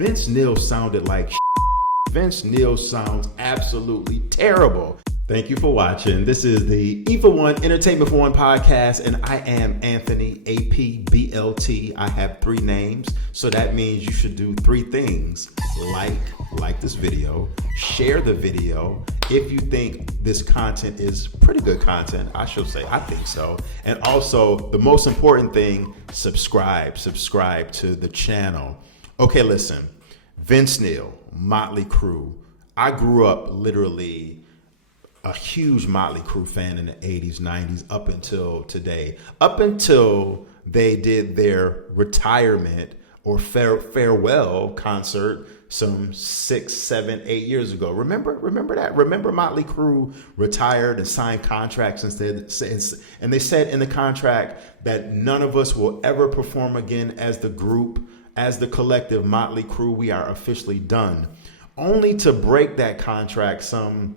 Vince Neil sounded like Vince Neil sounds absolutely terrible. Thank you for watching. This is the E for One Entertainment for One podcast, and I am Anthony APBLT. I have 3 names, so that means you should do 3 things. Like this video, share the video. If you think this content is pretty good content, I should say, I think so. And also, the most important thing, subscribe to the channel. Okay, listen, Vince Neil, Motley Crue. I grew up literally a huge Motley Crue fan in the 80s, 90s, up until today. Up until they did their retirement or farewell concert some 6, 7, 8 years ago. Remember that? Remember Motley Crue retired and signed contracts instead, and they said in the contract that none of us will ever perform again as the group, as the collective Motley Crue. We are officially done. Only to break that contract some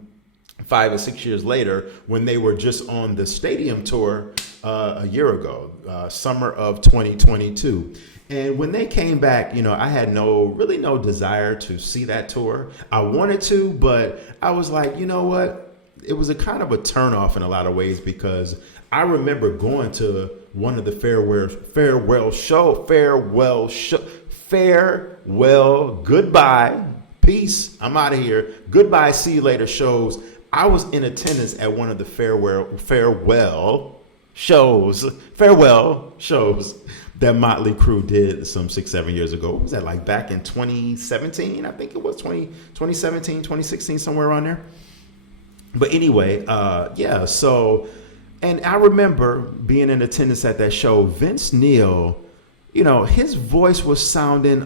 5 or 6 years later when they were just on the stadium tour a year ago, summer of 2022. And when they came back, I had really no desire to see that tour. I wanted to, but I was like, you know what? It was a kind of a turnoff in a lot of ways, because I remember going to one of the farewell, goodbye, peace, I'm out of here, goodbye, see you later shows. I was in attendance at one of the farewell shows that Motley Crue did some 6, 7 years ago. What was that, like back in 2017? I think it was 2017, 2016, somewhere around there. But anyway, so, and I remember being in attendance at that show. Vince Neil, his voice was sounding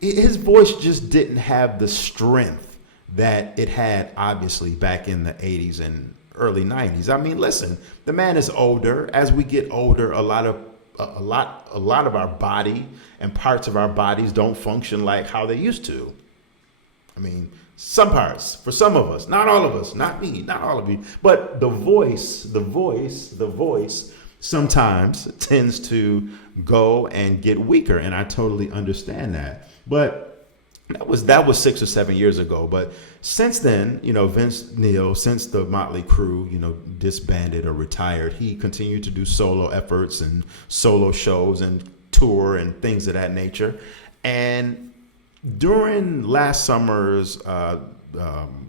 his voice just didn't have the strength that it had obviously back in the 80s and early 90s. I mean, listen, the man is older. As we get older, a lot of our body and parts of our bodies don't function like how they used to. I mean, some parts, for some of us, not all of us, not me, not all of you, but the voice sometimes tends to go and get weaker, and I totally understand that. But that was 6 or 7 years ago. But since then, Vince Neil, since the Motley Crue, disbanded or retired, he continued to do solo efforts and solo shows and tour and things of that nature. And during last summer's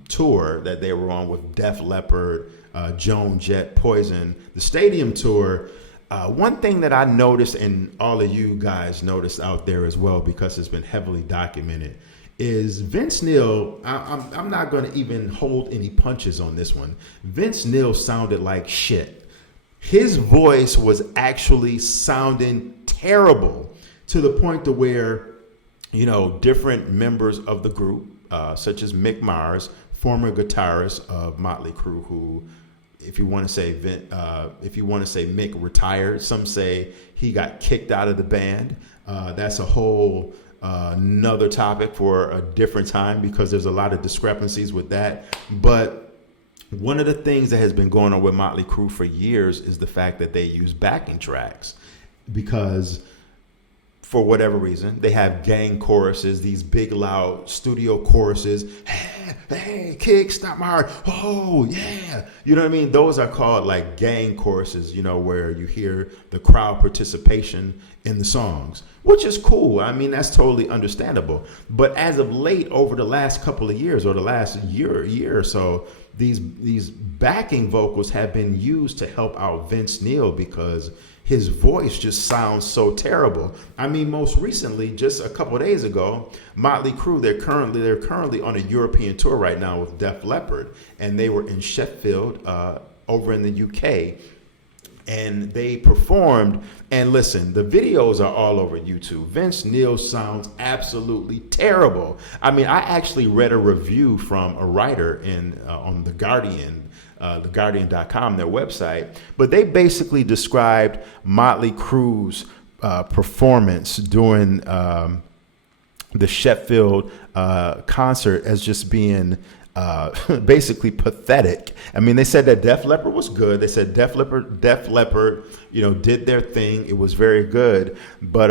tour that they were on with Def Leppard, Joan Jett, Poison, the stadium tour, one thing that I noticed, and all of you guys noticed out there as well, because it's been heavily documented, is Vince Neil. I'm not going to even hold any punches on this one. Vince Neil sounded like shit. His voice was actually sounding terrible, to the point to where, different members of the group, such as Mick Mars, former guitarist of Motley Crue, who, if you want to say Mick retired, some say he got kicked out of the band. That's a whole another topic for a different time, because there's a lot of discrepancies with that. But one of the things that has been going on with Motley Crue for years is the fact that they use backing tracks, because for whatever reason, they have gang choruses, these big, loud studio choruses. Hey, kick, stop my heart. Oh, yeah. You know what I mean? Those are called like gang choruses, where you hear the crowd participation in the songs, which is cool. I mean, that's totally understandable. But as of late, over the last couple of years, or the last year or so, these backing vocals have been used to help out Vince Neil, because his voice just sounds so terrible. I mean, most recently, just a couple of days ago, Motley Crue, they're currently on a European tour right now with Def Leppard, and they were in Sheffield, over in the UK, and they performed. And listen, the videos are all over YouTube. Vince Neil sounds absolutely terrible. I mean, I actually read a review from a writer on The Guardian, theguardian.com, their website, but they basically described Motley Crue's performance during the Sheffield concert as just being basically pathetic. I mean, they said that Def Leppard was good. They said Def Leppard, did their thing. It was very good. But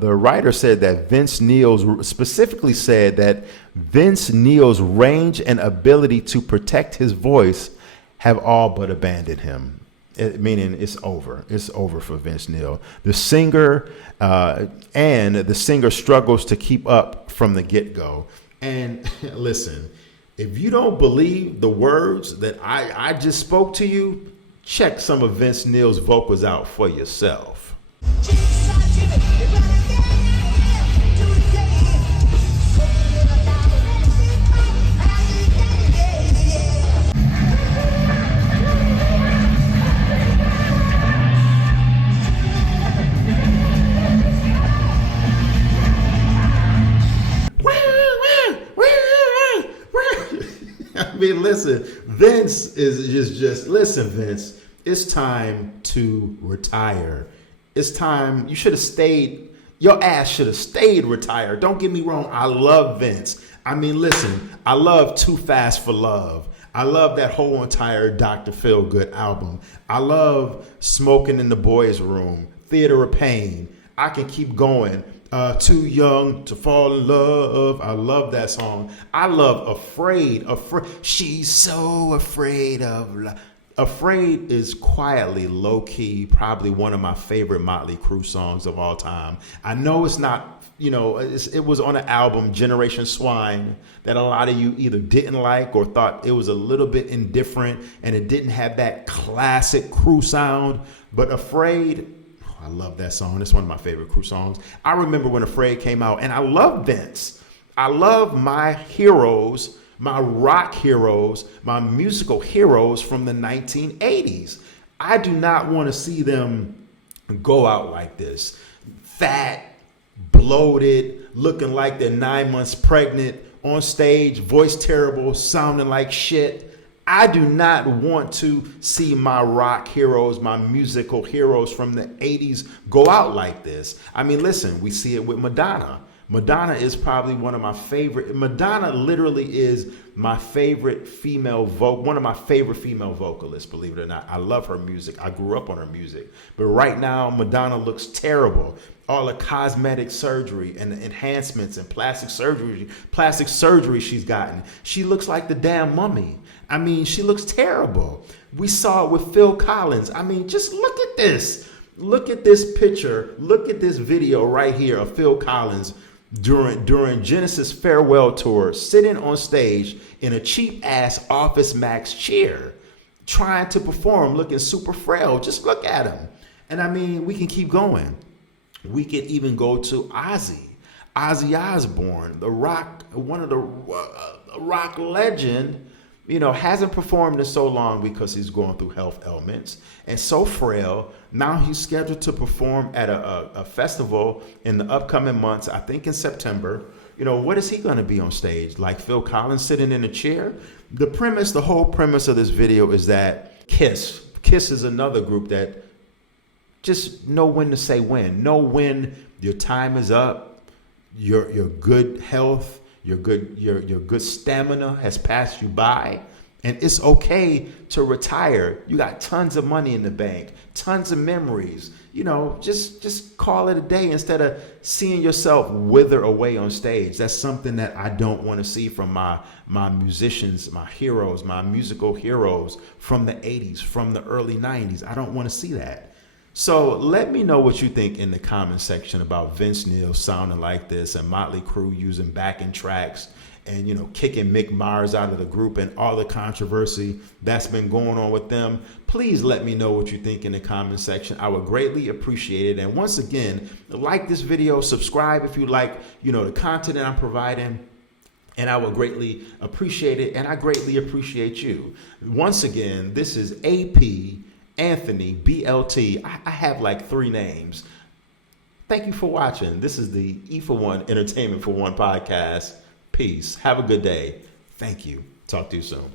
the writer said that Vince Neil's specifically said that Vince Neil's range and ability to protect his voice have all but abandoned him. Meaning it's over. It's over for Vince Neil. The singer struggles to keep up from the get-go. And listen, if you don't believe the words that I just spoke to you, check some of Vince Neil's vocals out for yourself. I mean, listen, Vince is just listen, Vince, it's time to retire. It's time. You should have stayed. Your ass should have stayed retired. Don't get me wrong. I love Vince. I mean, listen, I love Too Fast for Love. I love that whole entire Dr. Feelgood album. I love Smoking in the Boys' Room, Theater of Pain. I can keep going. Too Young to Fall in Love. I love that song. I love Afraid. She's so afraid of love. Afraid is quietly, low-key, probably one of my favorite Motley Crue songs of all time. I know it's not, it was on an album, Generation Swine, that a lot of you either didn't like or thought it was a little bit indifferent and it didn't have that classic Crue sound. But Afraid, I love that song. It's one of my favorite Crue songs. I remember when Afraid came out, and I love Vince. I love my heroes, my rock heroes, my musical heroes from the 1980s. I do not want to see them go out like this. Fat, bloated, looking like they're 9 months pregnant, on stage, voice terrible, sounding like shit. I do not want to see my rock heroes, my musical heroes from the 80s go out like this. I mean, listen, we see it with Madonna. Madonna is probably one of my favorite. Madonna literally is my favorite one of my favorite female vocalists, believe it or not. I love her music. I grew up on her music. But right now, Madonna looks terrible. All the cosmetic surgery and the enhancements and plastic surgery she's gotten. She looks like the damn mummy. I mean, she looks terrible. We saw it with Phil Collins. I mean, just look at this. Look at this picture. Look at this video right here of Phil Collins during Genesis farewell tour, sitting on stage in a cheap ass Office Max chair, trying to perform, looking super frail. Just look at him. And I mean, we can keep going. We could even go to Ozzy Osbourne, one of the rock legend. Hasn't performed in so long because he's going through health ailments and so frail. Now he's scheduled to perform at a festival in the upcoming months, I think in September. What is he going to be on stage? Like Phil Collins sitting in a chair? The whole premise of this video is that Kiss is another group that just know when to say when. Know when your time is up, your good health, your good stamina has passed you by, and it's okay to retire. You got tons of money in the bank, tons of memories. Just call it a day instead of seeing yourself wither away on stage. That's something that I don't want to see from my musicians, my heroes, my musical heroes from the 80s, from the early 90s. I don't want to see that. So let me know what you think in the comment section about Vince Neil sounding like this and Motley Crue using backing tracks and, kicking Mick Mars out of the group and all the controversy that's been going on with them. Please let me know what you think in the comment section. I would greatly appreciate it. And once again, like this video, subscribe if you like, the content that I'm providing. And I would greatly appreciate it. And I greatly appreciate you. Once again, this is AP Anthony BLT. I have like 3 names. Thank you for watching. This is the E for One Entertainment for One podcast. Peace. Have a good day. Thank you. Talk to you soon.